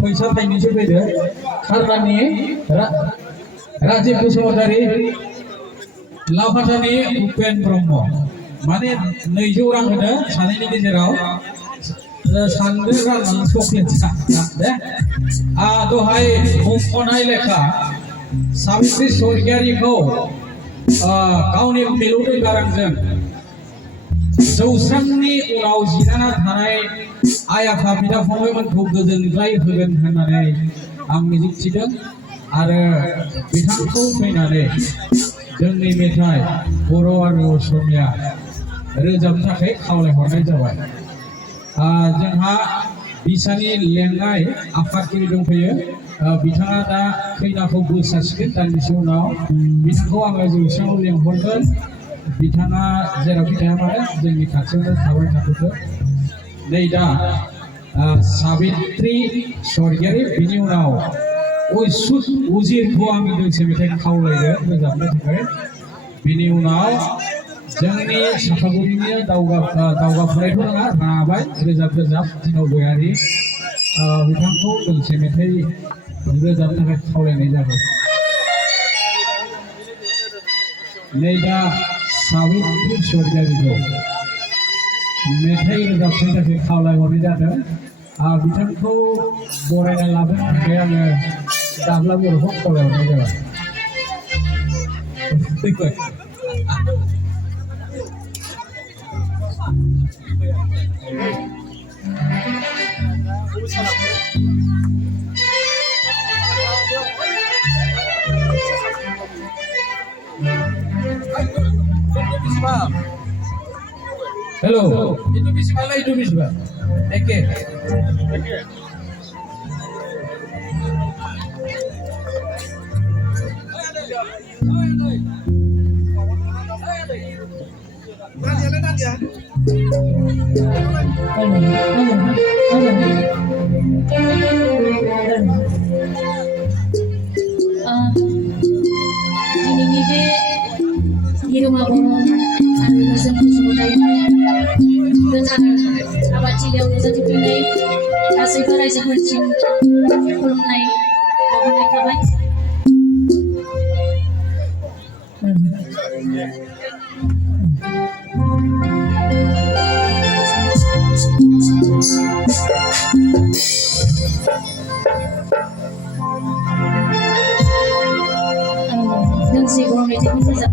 फैसा थाइनैसो फैदो खारबानि राजिब बसुमतारी लावखाथानि उपेन ब्रह्म माने 200 रां होनो सानैनि गेजेराव सानदो रां चकलेट दे दहाय मुंख'नाय लेखा साबित्रि स्वर्गियारिखौ गावनि मिलौदो गारांजों जौस्रांनि उनाव जिरायना थानाय आइ आफा बिदा फंबायमोनखौ गोजोनग्लाय होगोन होननानै आं मिजिंथिदों आरो बिथांखौ फैनानै जोंनि मेथाइ बर' आरो असमिया रोजाबनो थाखाय खावलायहरनाय जाबाय। जोंहा बिसानि लेंनाय आफादगिरि दंफैयो। बिथाङा दा खैनाखौ बोसासिगोन दान्दिसे उनाव बिथांखौ आङो जौस्राङाव लेंहरगोन। बिथाङा जेरावखि थाया मानो जोंनि खाथियावनो थाबाय थाथों। नै दा साबित्री स्वर्गियारि बिनि उनाव उइसुत उजिरखौ आङो दोंसे मेथाइ खावलायगोन रोजाबनो थाखाय। बिनि उनाव जोंनि सापागुरिनि दावगाफुनायथ' नङा राबाय रोजाब दिनाव गयारि बिथांखौ दोंसे मेथाइ रोजाबनो थाखाय खावलायनाय जाबाय। नै दा साबित्री स्वर्गियारिखौ मेथाइ रोजाबनो थाखाय खावलायहरनाय जादों। बिथांखौ बरायना लाबोनो थाखाय आङो दाब्ला बर'खौ खावलायहरनाय जाबाय। Hello, itu bismillah itu bismillah. Eke. Dinini be di rumah borong anu bisa sebagai dengan abad cilik bisa dipilih kasih berai seperti belum naik belum naik kabar. Dan si borong itu bisa